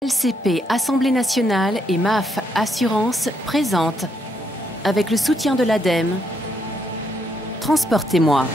LCP Assemblée nationale et MAF Assurance présentent, avec le soutien de l'ADEME, Transportez-moi.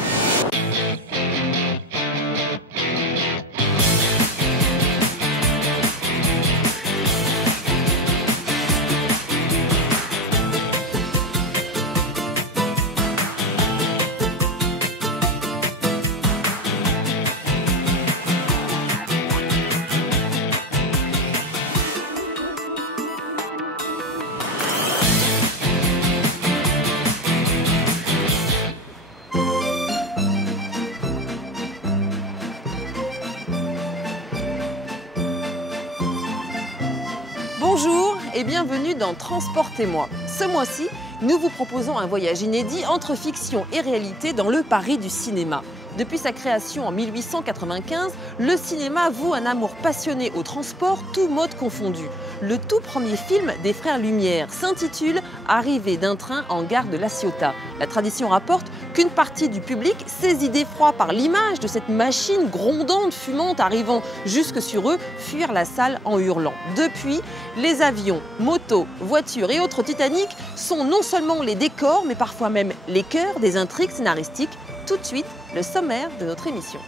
Bonjour et bienvenue dans Transportez-moi. Ce mois-ci, nous vous proposons un voyage inédit entre fiction et réalité dans le Paris du cinéma. Depuis sa création en 1895, le cinéma voue un amour passionné au transport, tous modes confondus. Le tout premier film des frères Lumière s'intitule « Arrivée d'un train en gare de La Ciotat ». La tradition rapporte qu'une partie du public, saisi d'effroi par l'image de cette machine grondante, fumante, arrivant jusque sur eux, fuirent la salle en hurlant. Depuis, les avions, motos, voitures et autres Titanic sont non seulement les décors, mais parfois même les cœurs des intrigues scénaristiques. Tout de suite, le sommaire de notre émission.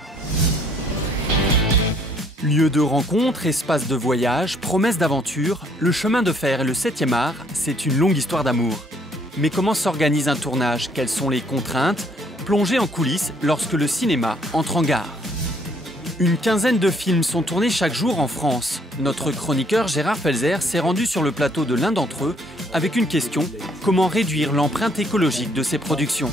Lieu de rencontre, espace de voyage, promesse d'aventure, le chemin de fer et le 7e art, c'est une longue histoire d'amour. Mais comment s'organise un tournage? Quelles sont les contraintes? Plongez en coulisses lorsque le cinéma entre en gare. Une quinzaine de films sont tournés chaque jour en France. Notre chroniqueur Gérard Felzer s'est rendu sur le plateau de l'un d'entre eux avec une question: comment réduire l'empreinte écologique de ces productions?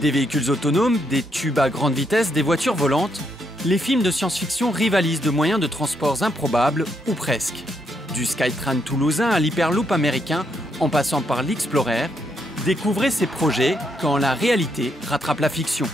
Des véhicules autonomes, des tubes à grande vitesse, des voitures volantes, les films de science-fiction rivalisent de moyens de transports improbables, ou presque. Du Skytrain toulousain à l'Hyperloop américain, en passant par l'Explorer, découvrez ces projets quand la réalité rattrape la fiction.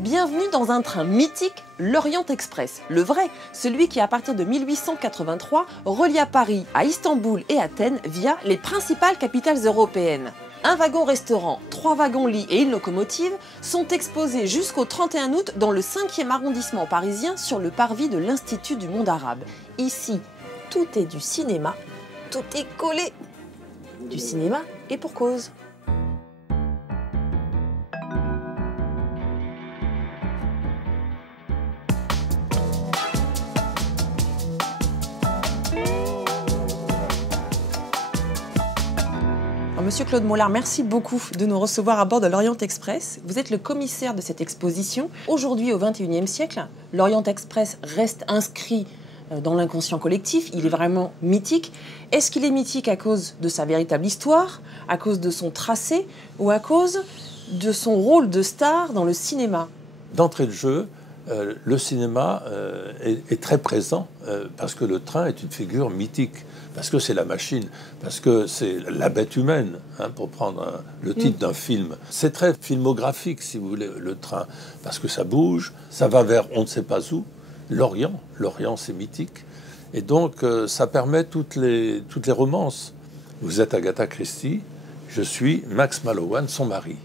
Bienvenue dans un train mythique, l'Orient Express. Le vrai, celui qui à partir de 1883 relia Paris à Istanbul et Athènes via les principales capitales européennes. Un wagon-restaurant, 3 wagons-lits et une locomotive sont exposés jusqu'au 31 août dans le 5e arrondissement parisien sur le parvis de l'Institut du monde arabe. Ici, tout est du cinéma, tout est collé. Du cinéma et pour cause. Monsieur Claude Mollard, merci beaucoup de nous recevoir à bord de l'Orient Express. Vous êtes le commissaire de cette exposition. Aujourd'hui, au XXIe siècle, l'Orient Express reste inscrit dans l'inconscient collectif. Il est vraiment mythique. Est-ce qu'il est mythique à cause de sa véritable histoire, à cause de son tracé ou à cause de son rôle de star dans le cinéma? D'entrée de jeu, le cinéma est très présent parce que le train est une figure mythique, parce que c'est la machine, parce que c'est la bête humaine, hein, pour prendre le titre d'un film. C'est très filmographique, si vous voulez, le train, parce que ça bouge, ça va vers on ne sait pas où, l'Orient. L'Orient, c'est mythique. Et donc, ça permet toutes les romances. Vous êtes Agatha Christie, je suis Max Mallowan, son mari.